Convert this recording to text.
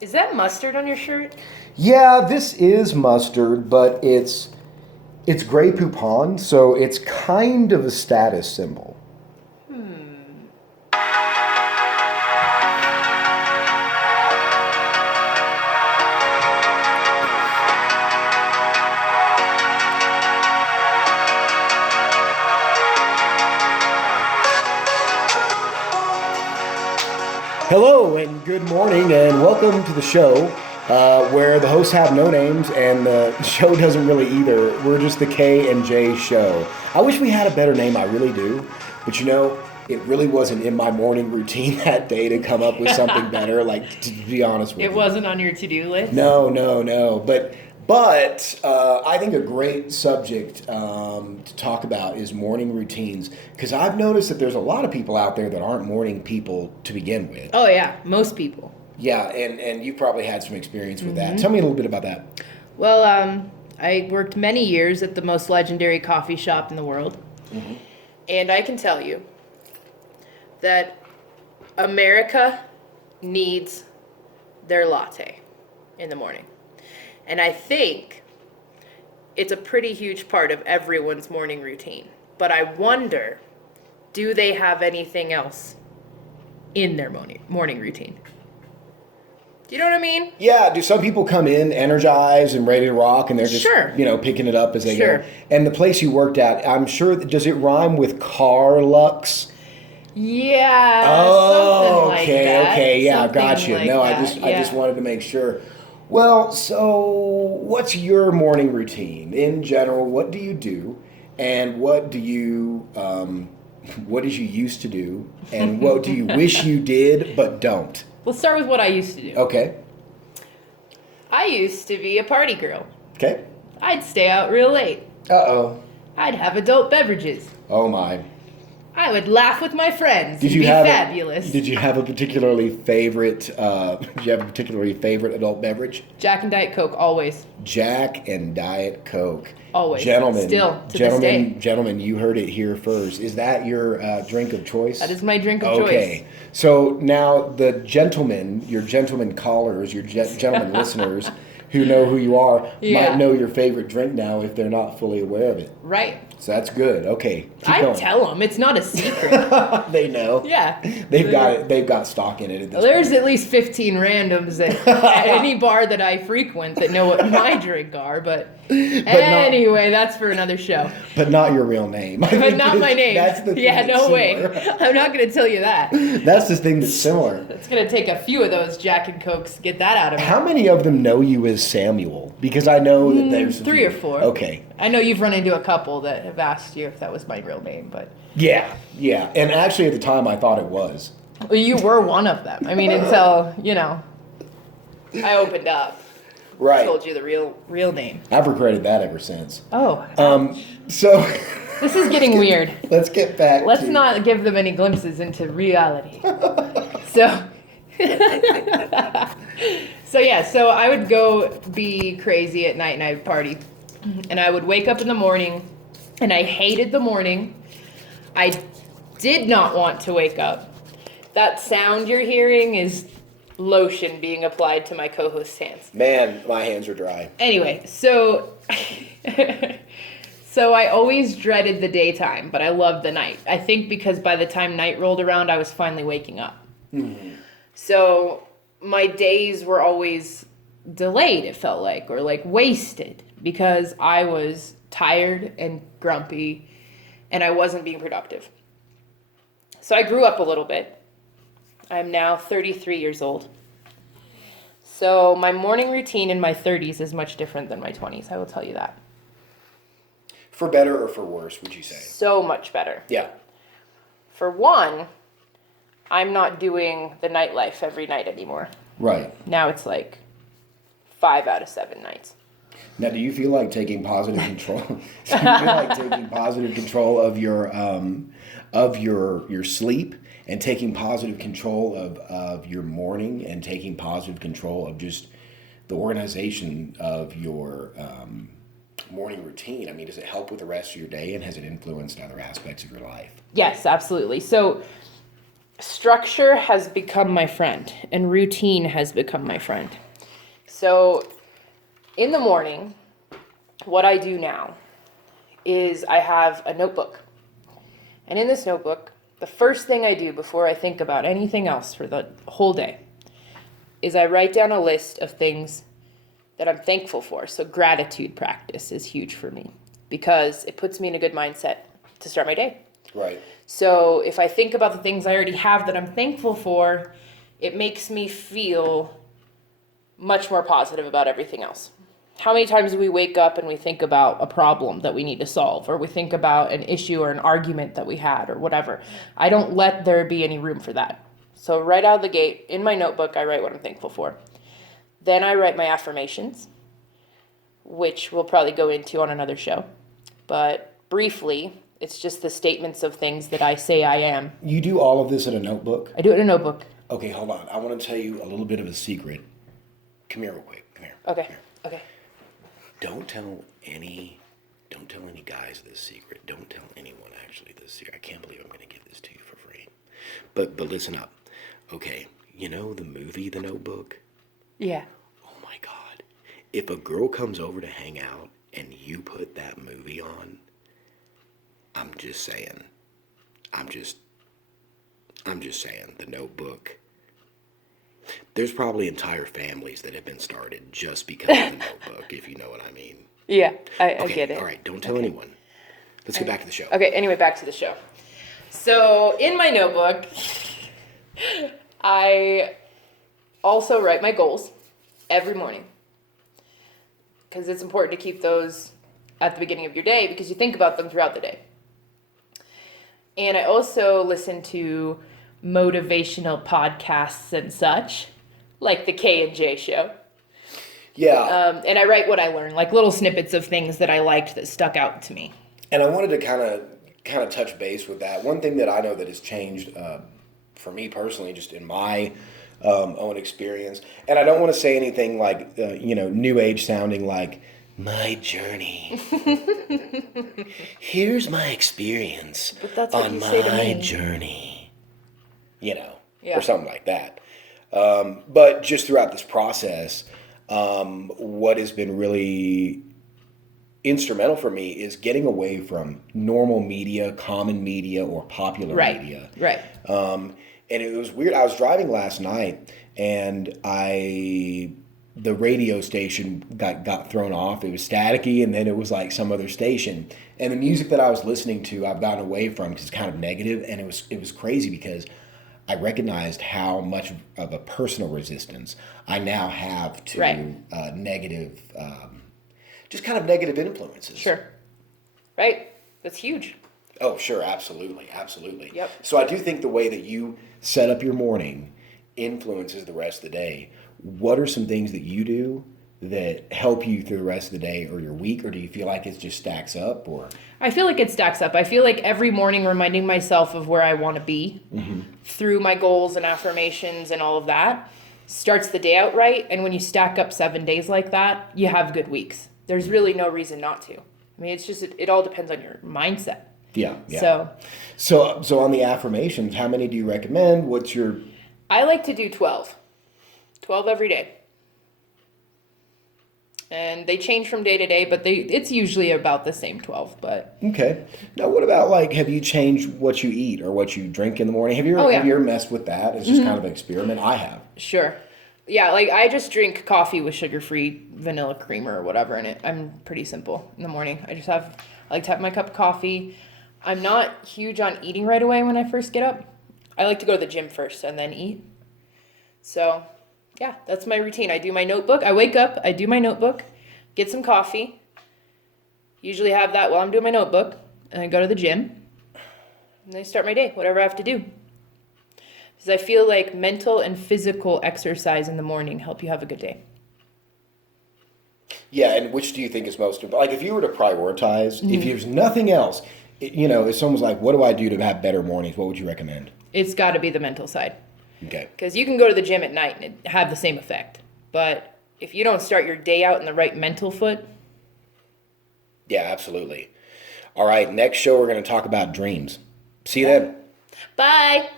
Is that mustard on your shirt? Yeah, this is mustard, but it's Grey Poupon, so it's kind of a status symbol. Hmm. Hello and good morning and welcome to the show where the hosts have no names and the show doesn't really either. We're just the K and J show. I wish we had a better name, I really do. But it really wasn't in my morning routine that day to come up with something better, like to be honest with It you. wasn't on your to-do list? No. But I think a great subject to talk about is morning routines because I've noticed that there's a lot of people out there that aren't morning people to begin with. Oh, yeah. Most people. Yeah, and you've probably had some experience with that. Tell me a little bit about that. Well, I worked many years at the most legendary coffee shop in the world. Mm-hmm. And I can tell you that America needs their latte in the morning. And I think it's a pretty huge part of everyone's morning routine. But I wonder, do they have anything else in their morning routine? Do you know what I mean? Yeah, do some people come in energized and ready to rock and they're just, Sure. picking it up as they Sure. go? And the place you worked at, I'm sure, does it rhyme with Carlux? Yeah, Oh, something like that. okay, yeah, Something got you. like No, that, I just wanted to make sure. Well, so what's your morning routine in general? What do you do, and what did you used to do, and what do you wish you did but don't? Let's start with what I used to do. Okay, I used to be a party girl. okay. I'd stay out real late. Uh-oh. I'd have adult beverages. Oh my. I would laugh with my friends. Did It'd you be have fabulous. Did you have a particularly favorite? Did you have a particularly favorite adult beverage? Jack and Diet Coke, always. Jack and Diet Coke. Always. Gentlemen, Still, to this day. Gentlemen, you heard it here first. Is that your drink of choice? That is my drink of Okay. choice. So now the gentlemen, your gentlemen callers, your gentlemen listeners who know who you are Yeah. might know your favorite drink now if they're not fully aware of it. Right. So that's good. Okay. Keep I going. tell them. It's not a secret. They know. Yeah. They've got it. They've got stock in it at this There's point. at least 15 randoms at any bar that I frequent that know what my drink are, but anyway, that's for another show. But not your real name. But not my name. That's the thing yeah, that's no way. similar. I'm not going to tell you that. That's the thing that's similar. It's going to take a few of those Jack and Cokes to get that out of me. How many of them know you as Samuel? Because I know that there's 3 or 4. Okay. I know you've run into a couple that have asked you if that was my real name, but Yeah. And actually, at the time, I thought it was. well, you were one of them. I mean, until I opened up, Right. told you the real name. I've regretted that ever since. Oh, So this is getting weird. let's get back. Let's to... not give them any glimpses into reality. So, so I would go be crazy at night and I would party. And I would wake up in the morning and I hated the morning. I did not want to wake up. That sound you're hearing is lotion being applied to my co-host's hands. Man, my hands are dry. Anyway, so so I always dreaded the daytime, but I loved the night. I think because by the time night rolled around, I was finally waking up. Mm-hmm. So my days were always delayed, it felt like, or like wasted because I was tired and grumpy and I wasn't being productive. So I grew up a little bit. I'm now 33 years old. So my morning routine in my 30s is much different than my 20s, I will tell you that. For better or for worse, would you say? So much better. Yeah. For one, I'm not doing the nightlife every night anymore. Right. Now it's like 5 out of 7 nights. Now, do you feel like taking positive control? Do you feel like taking positive control of your sleep and taking positive control of your morning and taking positive control of just the organization of your morning routine? I mean, does it help with the rest of your day and has it influenced other aspects of your life? Yes, absolutely. So structure has become my friend and routine has become my friend. So in the morning, what I do now is I have a notebook. And in this notebook, the first thing I do before I think about anything else for the whole day is I write down a list of things that I'm thankful for. So gratitude practice is huge for me because it puts me in a good mindset to start my day. Right. So if I think about the things I already have that I'm thankful for, it makes me feel much more positive about everything else. How many times do we wake up and we think about a problem that we need to solve, or we think about an issue or an argument that we had or whatever? I don't let there be any room for that. So right out of the gate, in my notebook, I write what I'm thankful for. Then I write my affirmations, which we'll probably go into on another show. But briefly, it's just the statements of things that I say I am. You do all of this in a notebook? I do it in a notebook. Okay, hold on. I want to tell you a little bit of a secret. Come here real quick. Come here. Okay. Come here. Okay. Don't tell any guys this secret. Don't tell anyone actually this secret. I can't believe I'm going to give this to you for free. But listen up. Okay, you know the movie The Notebook? Yeah. Oh my God. If a girl comes over to hang out and you put that movie on, I'm just saying, The Notebook. There's probably entire families that have been started just because of The Notebook, if you know what I mean. Yeah, I Okay, get it. all right, don't tell anyone. Let's get back to the show. Okay, anyway, back to the show. So in my notebook, I also write my goals every morning because it's important to keep those at the beginning of your day because you think about them throughout the day. And I also listen to motivational podcasts and such, like the K and J show. Yeah. And I write what I learn, like little snippets of things that I liked that stuck out to me. And I wanted to kind of touch base with that. One thing that I know that has changed for me personally, just in my own experience, and I don't want to say anything like new age sounding like my journey. Here's my experience But that's what on you say to my me. journey, Yeah. or something like that. But just throughout this process, what has been really instrumental for me is getting away from normal media, common media, or popular media. Right. And it was weird. I was driving last night, and the radio station got thrown off. It was staticky, and then it was like some other station. And the music that I was listening to, I've gotten away from because it's kind of negative, and it was crazy because I recognized how much of a personal resistance I now have to negative, just kind of negative influences. Sure. Right? That's huge. Oh, sure, absolutely, absolutely. Yep. So I do think the way that you set up your morning influences the rest of the day. What are some things that you do that help you through the rest of the day or your week, or do you feel like it just stacks up? Or I feel like it stacks up. I feel like every morning reminding myself of where I want to be through my goals and affirmations and all of that starts the day out right. And when you stack up 7 days like that, you have good weeks. There's really no reason not to. I mean, it's just, it all depends on your mindset. Yeah. So So on the affirmations, how many do you recommend? What's your... I like to do 12. 12 every day. And they change from day to day, but it's usually about the same 12. But Okay. Now, what about, like, have you changed what you eat or what you drink in the morning? Have you ever messed with that? It's just kind of an experiment. I have. sure. Yeah, like I just drink coffee with sugar-free vanilla creamer or whatever in it. I'm pretty simple in the morning. I like to have my cup of coffee. I'm not huge on eating right away when I first get up. I like to go to the gym first and then eat. So, yeah, that's my routine. I do my notebook. I wake up, I do my notebook, get some coffee. Usually have that while I'm doing my notebook. And I go to the gym. And I start my day, whatever I have to do. Because I feel like mental and physical exercise in the morning help you have a good day. Yeah, and which do you think is most important? Like, if you were to prioritize, if there's nothing else, if someone's like, what do I do to have better mornings? What would you recommend? It's got to be the mental side. Okay. Because you can go to the gym at night and it have the same effect. But if you don't start your day out in the right mental foot. Yeah, absolutely. All right, next show we're going to talk about dreams. See you then. Bye.